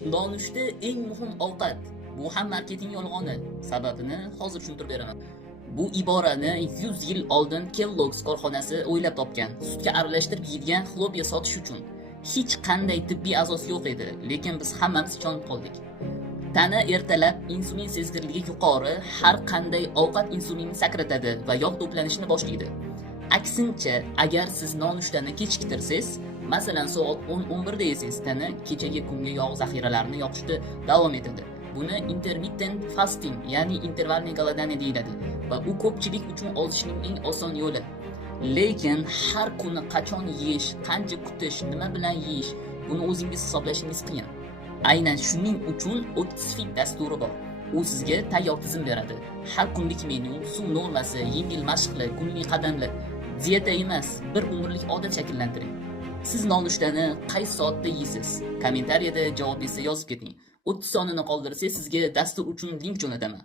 Nonushta eng muhim ovqat. Bu ham marketing yolg'oni. Sababini hozir tushuntirib beraman. Bu iborani 100 yil oldin Kellogg's korxonasi o'ylab topgan. Sutga aralashtirib yeydigan xlobya sotish uchun. Hech qanday tibbiy asos yo'q edi, lekin biz hammamiz ishonib qoldik. Tana ertalab insulin sezgirligi yuqori, har qanday ovqat insulinni sakratadi va yog' to'planishini boshlaydi. Aksincha, agar siz nonushtani kechiktirsangiz, masalan soat 10-11 da yesangiz, tana kechagi kunga yog' zaxiralarini yoqishda davom etadi. Buni intermittent fasting, ya'ni intervalniy golodaniya deyiladi va u ko'pchilik uchun ozishning eng oson yo'li. Lekin har kuni qachon yeyish, qancha kutish, nima bilan yeyish, buni o'zingiz hisoblashingiz qiyin. Aynan shuning uchun OTSFit dasturi bor. U sizga tayyor tizim beradi. Har kunlik menyu, suv normasi, yengil mashqlar, kunlik qadamlar. Dieta emas, bir umrlik odat shakllantiring. Siz nonushtani qaysi soatda yeysiz? Kommentariyada javobingizni yozib keting. 30 sonini qoldirsangiz sizga dastur uchun link jo'nataman.